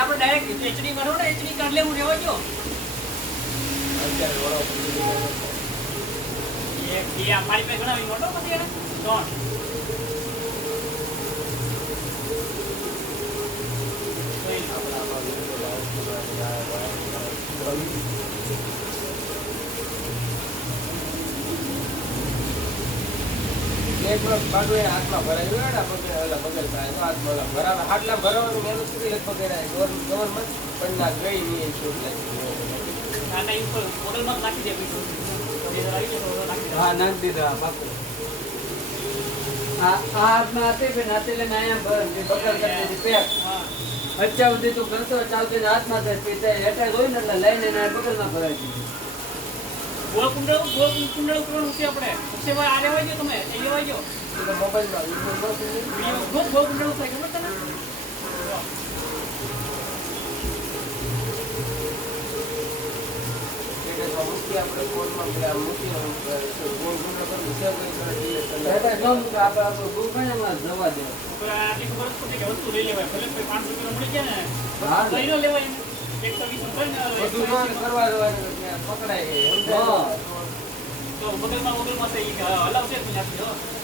આપણે direct HD કરો ને એચડી કાર્ડ લેવું રેવા જો અત્યારે વડો એક કે આ મારી પાસે ગણાવી મોટો પછી એને 3 એક વર્ષ બાજુ એ હાથમાં ભરાયું ને પગે અલગ બગલ થાય તો હાથમાં ભરાવા હાટલા ભરાવાનું મેં સુધી લગભગ કરાય ગવર્મેન્ટ પણ ના ગઈ નહીં છૂટ લાગી આના ઉપર મોડલમાં નાખી દે બીજું હા નાખી દીધા બાપુ આ હાથમાં આતે બે નાતે લઈને આયા બગલ કરી દીધી પેક અચ્છા ઉધી તો કરતો ચાલતો હાથમાં થાય પીતા હેઠા જોઈને એટલે લઈને એના બગલમાં ભરાઈ દીધી ગોળ કુંડળ કરવાનું છે આપણે પછી આ લેવા જો તમે એ લેવા જો તો મોબાઈલમાં ગોળ કુંડળ થાય ખબર તને એટલે મુક્તિ આપણે કોડમાં પેલા મુક્તિ ગોળ કુંડળ પર વિચાર કરી એટલે નમ આપણે ગુણમાં જવા દે આટલી ખબર છે કે વસ્તુ લઈ લેવાય ભલે 500 રૂપિયા મળી જાય ને હા લઈ લેવાય 120 રૂપિયા બધું કરવા પકડાય તો બગલમાં તો હલાવશે જ નથી